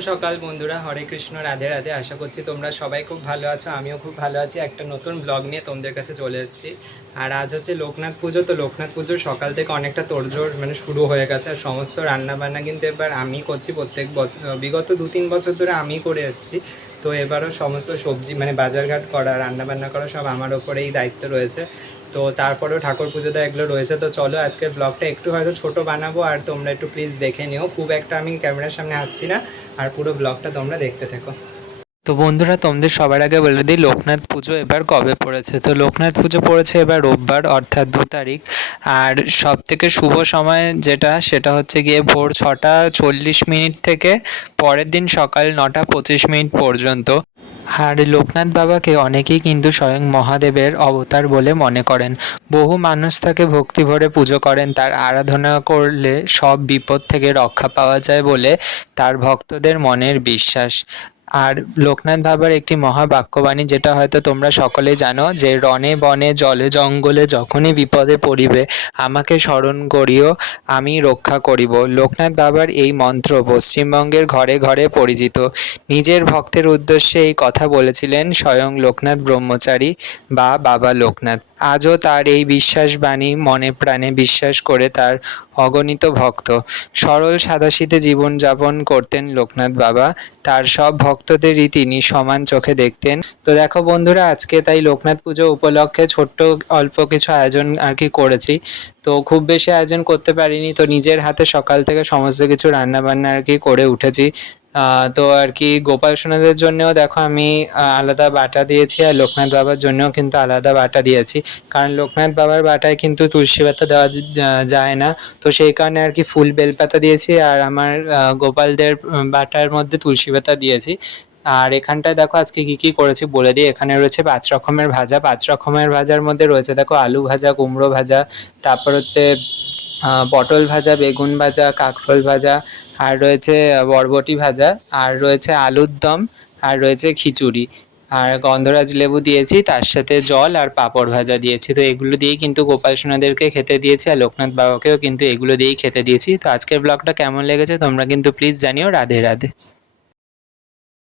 সকাল বন্ধুরা, হরে কৃষ্ণ, রাধে রাধে। আশা করছি তোমরা সবাই খুব ভালো আছো। আমিও খুব ভালো আছি। একটা নতুন ব্লগ নিয়ে তোমাদের কাছে চলে এসেছি। আর আজ হচ্ছে লোকনাথ পুজো। তো লোকনাথ পুজোর সকাল থেকে অনেকটা তোড়জোড় শুরু হয়ে গেছে। আর সমস্ত রান্নাবান্না কিন্তু এবার আমি করছি। বিগত 2-3 বছর ধরে আমি করে এসেছি। তো এবারও সমস্ত সবজি বাজারঘাট করা, রান্নাবান্না করা সব আমার ওপরেই দায়িত্ব রয়েছে। তো তারপরেও ঠাকুর পুজোতে এগুলো রয়েছে। তো চলো আজকের ব্লগটা একটু হয়তো ছোট বানাবো, আর তোমরা একটু প্লিজ দেখে নিও। খুব একটা আমি ক্যামেরার সামনে আসছি না, আর পুরো ব্লগটা তোমরা দেখতে থাকো। তো বন্ধুরা, তোমাদের সবার আগে বলে দিই লোকনাথ পুজো এবার কবে পড়েছে। তো লোকনাথ পুজো পড়েছে এবার রোববার, অর্থাৎ 2 তারিখ। আর সব থেকে শুভ সময় সেটা হচ্ছে গিয়ে ভোর 6টা 40 মিনিট থেকে পরের দিন সকাল 9টা 25 মিনিট পর্যন্ত। আর লোকনাথ বাবাকে অনেকেই কিন্তু স্বয়ং মহাদেবের অবতার বলে মনে করেন। বহু মানুষ তাকে ভক্তি ভরে পুজো করেন। তার আরাধনা করলে সব বিপদ থেকে রক্ষা পাওয়া যায় বলে তার ভক্তদের মনের বিশ্বাস। আর লোকনাথ বাবার একটি মহাবাক্যবাণী, যেটা হয়তো তোমরা সকলেই জানো, যে রণে বনে জলে জঙ্গলে যখনই বিপদে পড়িবে আমাকে স্মরণ করিও, আমি রক্ষা করিব। লোকনাথ বাবার এই মন্ত্র পশ্চিমবঙ্গের ঘরে ঘরে পরিচিত। নিজের ভক্তের উদ্দেশ্যে এই কথা বলেছিলেন স্বয়ং লোকনাথ ব্রহ্মচারী বা বাবা লোকনাথ। আজও তার এই বিশ্বাসবাণী মনে প্রাণে বিশ্বাস করে তার অগণিত ভক্ত। সরল সাদাসিধে জীবনযাপন করতেন লোকনাথ বাবা। তার সব ভক্তদেরই তিনি সমান চোখে দেখতেন। তো দেখো বন্ধুরা, আজকে তাই লোকনাথ পুজো উপলক্ষে ছোট্ট অল্প কিছু আয়োজন আর কি করেছি। তো খুব বেশি আয়োজন করতে পারিনি। তো নিজের হাতে সকাল থেকে সমস্ত কিছু রান্নাবান্না আর কি করে উঠেছি। তো আর কি গোপাল সোনাদের জন্যও দেখো আমি আলাদা বাটা দিয়েছি, আর লোকনাথ বাবার জন্যও কিন্তু আলাদা বাটা দিয়েছি। কারণ লোকনাথ বাবার বাটায় কিন্তু তুলসী পাতা দেওয়া যায় না। তো সেই কারণে আর কি ফুল বেলপাতা দিয়েছি, আর আমার গোপালদের বাটার মধ্যে তুলসী পাতা দিয়েছি। আর এখানটায় দেখো আজকে কি কি করেছি বলে দিই। এখানে রয়েছে 5 রকমের ভাজা। 5 রকমের ভাজার মধ্যে রয়েছে দেখো আলু ভাজা, কুমড়ো ভাজা, তারপর হচ্ছে পটল ভাজা, বেগুন ভাজা, কাঁকরোল ভাজা, আর রয়েছে বরবটি ভাজা, আর রয়েছে আলুর দম, আর রয়েছে খিচুড়ি, আর গন্ধরাজ লেবু দিয়েছি, তার সাথে জল আর পাঁপড় ভাজা দিয়েছি। তো এগুলো দিয়েই কিন্তু গোপাল সোনাদেরকে খেতে দিয়েছি, আর লোকনাথ বাবাকেও কিন্তু এগুলো দিয়েই খেতে দিয়েছি। তো আজকের ব্লগটা কেমন লেগেছে তোমরা কিন্তু প্লিজ জানিও। রাধে রাধে।